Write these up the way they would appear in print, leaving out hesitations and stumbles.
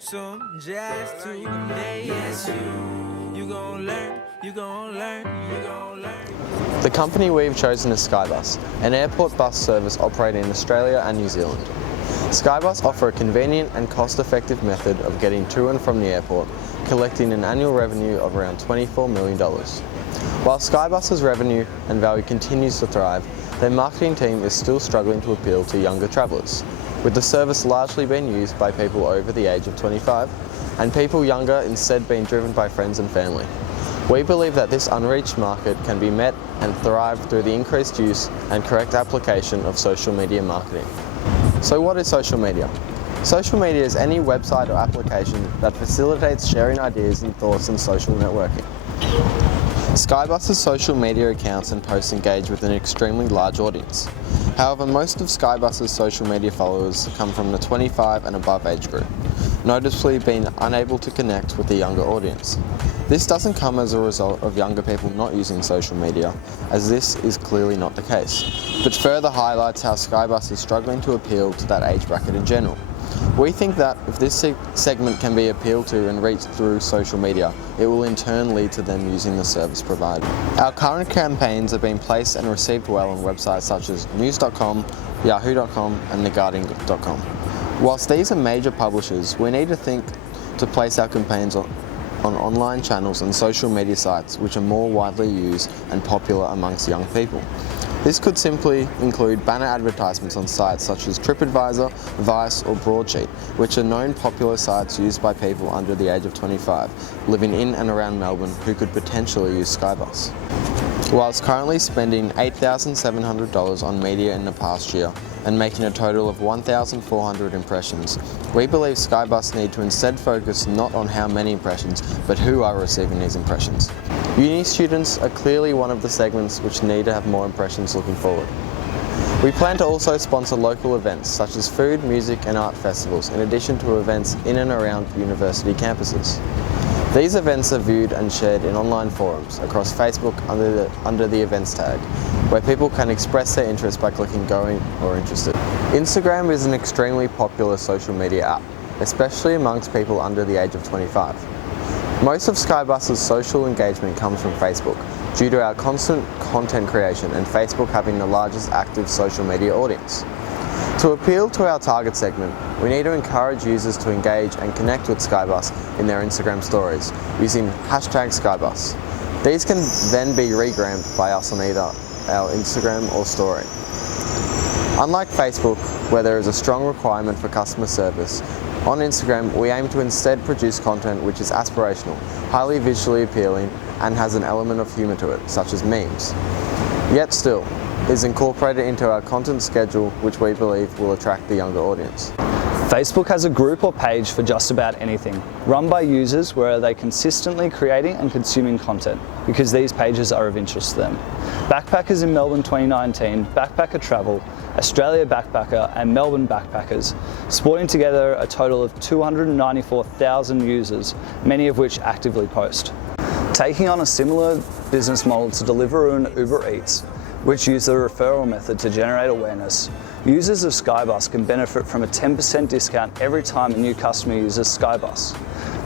some jazz today. Yes, you gon' learn, you gon' learn, you gon' learn. The company we've chosen is SkyBus, an airport bus service operating in Australia and New Zealand. SkyBus offer a convenient and cost-effective method of getting to and from the airport, collecting an annual revenue of around $24 million. While SkyBus's revenue and value continues to thrive, their marketing team is still struggling to appeal to younger travellers, with the service largely being used by people over the age of 25 and people younger instead being driven by friends and family. We believe that this unreached market can be met and thrive through the increased use and correct application of social media marketing. So what is social media? Social media is any website or application that facilitates sharing ideas and thoughts and social networking. SkyBus's social media accounts and posts engage with an extremely large audience. However, most of SkyBus's social media followers come from the 25 and above age group, noticeably being unable to connect with the younger audience. This doesn't come as a result of younger people not using social media, as this is clearly not the case, but further highlights how SkyBus is struggling to appeal to that age bracket in general. We think that if this segment can be appealed to and reached through social media, it will in turn lead to them using the service provided. Our current campaigns have been placed and received well on websites such as news.com, yahoo.com and theguardian.com. Whilst these are major publishers, we need to think to place our campaigns on online channels and social media sites which are more widely used and popular amongst young people. This could simply include banner advertisements on sites such as TripAdvisor, Vice or Broadsheet, which are known popular sites used by people under the age of 25, living in and around Melbourne who could potentially use SkyBus. Whilst currently spending $8,700 on media in the past year and making a total of 1,400 impressions, we believe SkyBus need to instead focus not on how many impressions, but who are receiving these impressions. Uni students are clearly one of the segments which need to have more impressions looking forward. We plan to also sponsor local events such as food, music and art festivals, in addition to events in and around university campuses. These events are viewed and shared in online forums across Facebook under the events tag, where people can express their interest by clicking going or interested. Instagram is an extremely popular social media app, especially amongst people under the age of 25. Most of SkyBus's social engagement comes from Facebook, due to our constant content creation and Facebook having the largest active social media audience. To appeal to our target segment, we need to encourage users to engage and connect with SkyBus in their Instagram stories using #SkyBus. These can then be regramped by us on either our Instagram or story. Unlike Facebook, where there is a strong requirement for customer service, on Instagram we aim to instead produce content which is aspirational, highly visually appealing and has an element of humour to it, such as memes. Yet still, is incorporated into our content schedule which we believe will attract the younger audience. Facebook has a group or page for just about anything, run by users where they consistently creating and consuming content, because these pages are of interest to them. Backpackers in Melbourne 2019, Backpacker Travel, Australia Backpacker and Melbourne Backpackers, sporting together a total of 294,000 users, many of which actively post. Taking on a similar business model to Deliveroo and Uber Eats, which use the referral method to generate awareness, users of SkyBus can benefit from a 10% discount every time a new customer uses SkyBus.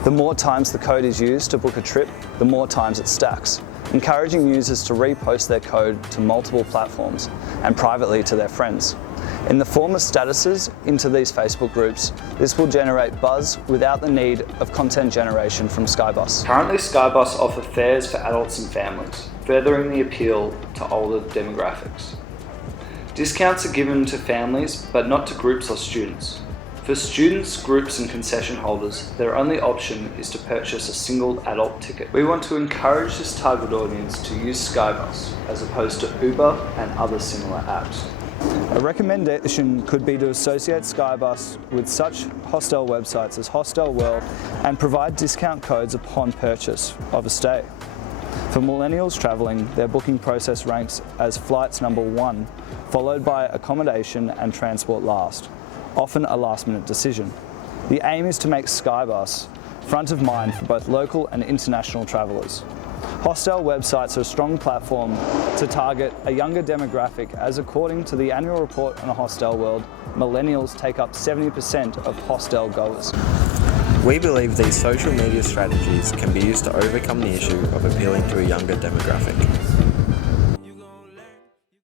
The more times the code is used to book a trip, the more times it stacks, encouraging users to repost their code to multiple platforms and privately to their friends. In the form of statuses into these Facebook groups, this will generate buzz without the need of content generation from SkyBus. Currently, SkyBus offer fares for adults and families, furthering the appeal to older demographics. Discounts are given to families, but not to groups or students. For students, groups and concession holders, their only option is to purchase a single adult ticket. We want to encourage this target audience to use SkyBus as opposed to Uber and other similar apps. A recommendation could be to associate SkyBus with such hostel websites as Hostel World and provide discount codes upon purchase of a stay. For millennials travelling, their booking process ranks as flights number 1, followed by accommodation and transport last, often a last-minute decision. The aim is to make SkyBus front of mind for both local and international travellers. Hostel websites are a strong platform to target a younger demographic, as according to the annual report on a Hostel World, millennials take up 70% of hostel goers. We believe these social media strategies can be used to overcome the issue of appealing to a younger demographic.